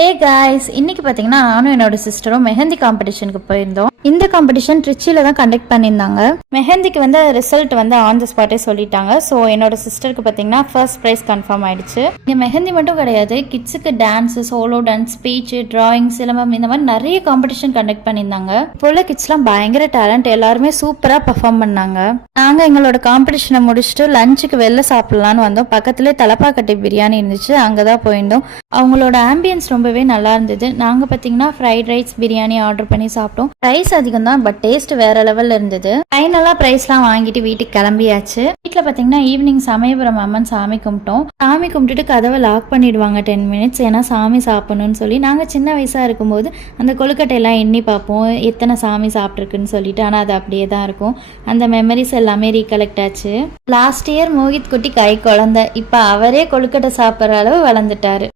Hey guys, இன்னைக்கு பார்த்தீங்கன்னா நானும் என்னோட சிஸ்டரும் மெஹந்தி காம்படிஷனுக்கு போயிருந்தோம். இந்த காம்படிஷன் ட்ரிச்சியில் தான் கண்டக்ட் பண்ணியிருந்தாங்க. மெஹந்திக்கு வந்து ரிசல்ட் வந்து ஆன் த ஸ்பாட்டே சொல்லிட்டாங்க. ஸோ என்னோட சிஸ்டருக்கு பார்த்தீங்கன்னா ஃபர்ஸ்ட் ப்ரைஸ் கன்ஃபார்ம் ஆயிடுச்சு. இங்கே மெஹந்தி மட்டும் கிடையாது, கிட்ஸுக்கு dance, solo dance, speech, drawing, silambam இந்த மாதிரி நிறைய காம்படிஷன் கண்டக்ட் பண்ணியிருந்தாங்க. இப்போ உள்ள கிட்ஸ்லாம் பயங்கர டேலண்ட், எல்லாருமே சூப்பராக பர்ஃபார்ம் பண்ணாங்க. நாங்கள் எங்களோட காம்படிஷனை முடிச்சுட்டு லஞ்சுக்கு வெளில சாப்பிடலான்னு வந்தோம். பக்கத்துலேயே தலப்பாக்கட்டி பிரியாணி இருந்துச்சு, அங்கே தான் போயிருந்தோம். அவங்களோட ஆம்பியன்ஸ் ரொம்பவே நல்லா இருந்தது. நாங்கள் பார்த்தீங்கன்னா ஃப்ரைட் ரைஸ், பிரியாணி ஆர்டர் பண்ணி சாப்பிட்டோம். ப்ரைஸ் அதிகம் தான், பட் டேஸ்ட் வேற லெவலில் இருந்தது. ஃபைனலாக ப்ரைஸ்லாம் வாங்கிட்டு வீட்டுக்கு கிளம்பியாச்சு. வீட்டில் பார்த்தீங்கன்னா ஈவினிங் சமயபுரம் அம்மன் சாமி கும்பிட்டோம். சாமி கும்பிட்டுட்டு கதவை லாக் பண்ணிடுவாங்க 10 மினிட்ஸ், ஏன்னா சாமி சாப்பிடணும்னு சொல்லி. நாங்கள் சின்ன வயசாக இருக்கும்போது அந்த கொழுக்கட்டையெல்லாம் எண்ணி பார்ப்போம் எத்தனை சாமி சாப்பிட்ருக்குன்னு சொல்லிட்டு. ஆனால் அது அப்படியே தான் இருக்கும். அந்த மெமரிஸ் எல்லாமே ரீகலெக்ட் ஆச்சு. லாஸ்ட் இயர் மோகித் குட்டி கை குழந்தை, இப்போ அவரே கொழுக்கட்டை சாப்பிட்ற அளவு வளர்ந்துட்டாரு.